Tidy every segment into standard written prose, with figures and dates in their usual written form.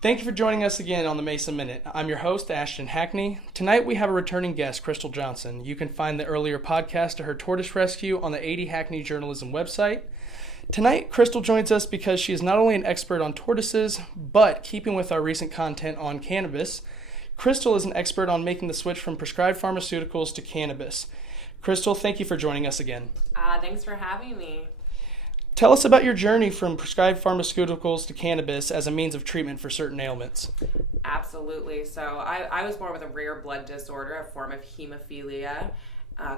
Thank you for joining us again on the Mesa Minute. I'm your host, Ashton Hackney. Tonight we have a returning guest, Krystal Johnson. You can find the earlier podcast to her tortoise rescue on the 80 Hackney Journalism website. Tonight, Krystal joins us because she is not only an expert on tortoises, but keeping with our recent content on cannabis, Krystal is an expert on making the switch from prescribed pharmaceuticals to cannabis. Krystal, thank you for joining us again. Thanks for having me. Tell us about your journey from prescribed pharmaceuticals to cannabis as a means of treatment for certain ailments. Absolutely. So I was born with a rare blood disorder, a form of hemophilia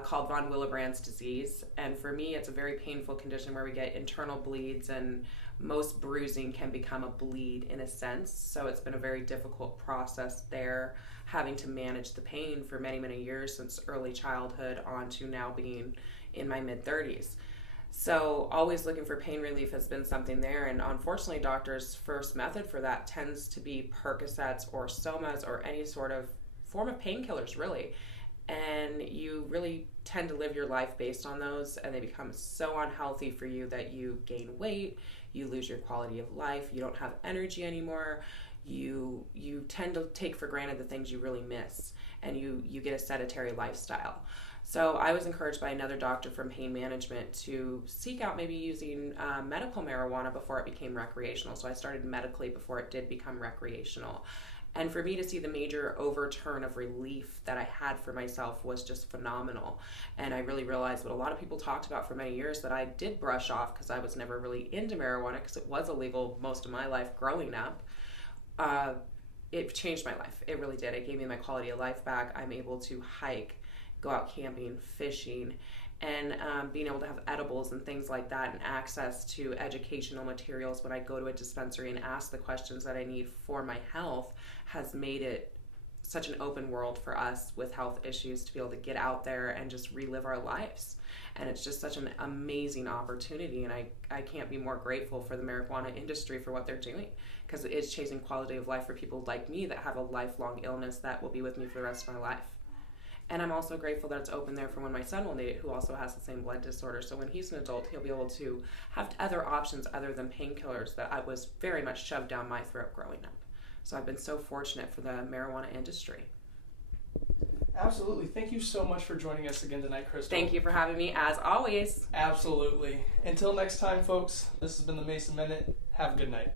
called von Willebrand's disease. And for me, it's a very painful condition where we get internal bleeds, and most bruising can become a bleed in a sense. So it's been a very difficult process there, having to manage the pain for many, many years since early childhood on to now being in my mid-30s. So always looking for pain relief has been something there, and unfortunately doctors' first method for that tends to be Percocets or Somas or any sort of form of painkillers, really. And you really tend to live your life based on those, and they become so unhealthy for you that you gain weight, you lose your quality of life, you don't have energy anymore, you tend to take for granted the things you really miss, and you get a sedentary lifestyle. So I was encouraged by another doctor from pain management to seek out maybe using medical marijuana before it became recreational. So I started medically before it did become recreational. And for me to see the major overturn of relief that I had for myself was just phenomenal. And I really realized what a lot of people talked about for many years that I did brush off because I was never really into marijuana because it was illegal most of my life growing up. It changed my life. It really did. It gave me my quality of life back. I'm able to hike, go out camping, fishing, and being able to have edibles and things like that, and access to educational materials when I go to a dispensary and ask the questions that I need for my health has made it such an open world for us with health issues to be able to get out there and just relive our lives. And it's just such an amazing opportunity, and I can't be more grateful for the marijuana industry for what they're doing, because it is changing quality of life for people like me that have a lifelong illness that will be with me for the rest of my life. And I'm also grateful that it's open there for when my son will need it, who also has the same blood disorder. So when he's an adult, he'll be able to have other options other than painkillers that I was very much shoved down my throat growing up. So I've been so fortunate for the marijuana industry. Absolutely. Thank you so much for joining us again tonight, Krystal. Thank you for having me, as always. Absolutely. Until next time, folks, this has been the Mesa Minute. Have a good night.